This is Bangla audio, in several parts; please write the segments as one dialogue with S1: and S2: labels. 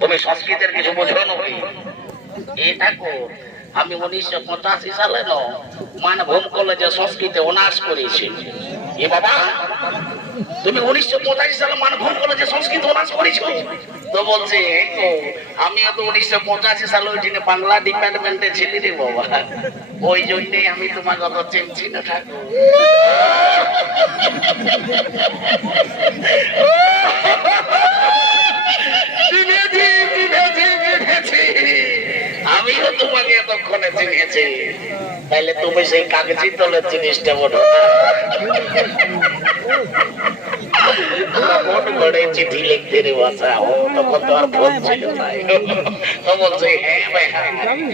S1: তুমি সংস্কৃতের কিছু বোঝো এই দেখো, আমি উনিশশো পঁচাশি সালে মানভূম কলেজে সংস্কৃতে অনার্স করেছি। এ বাবা, তুমি উনিশশো পঁচাশি সালে মানভূম কলেজে সংস্কৃত অনার্স করেছ? তো বলছে আমিও তো উনিশশো পঁচাশি সালে ওইখানে বাংলা ডিপার্টমেন্টে ছিলি রে বাবা। ওই জন্যই আমি তোমাকে অত চিনছি না ঠাকুর চিনেছি চিনেছি চিনেছি আমিও তোমাকে এতক্ষণে চিনেছি তাহলে তুমি সেই কাগজি তলের জিনিসটা বলো মন করে তখন হ্যাঁ নাকি?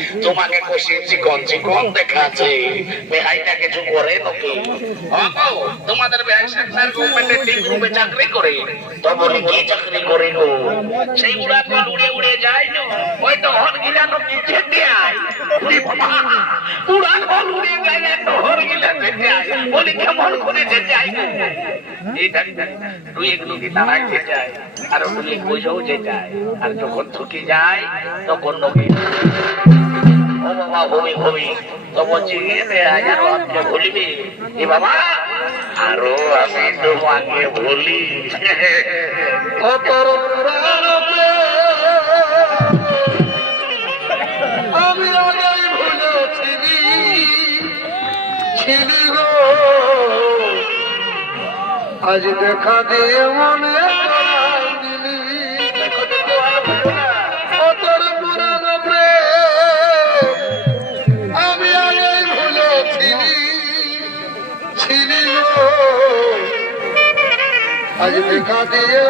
S1: তো বলি কি চাকরি করে গো? সেই উড়া কল উড়ে উড়ে যায় ওই তো গিলানো যেতে আয় আর আয় আর যখন যায় তখন আরও আমি তোমাকে ভুলি কত
S2: ছিলি গো আজ দেখা দিয়ে মনে আজ দেখা দিয়ে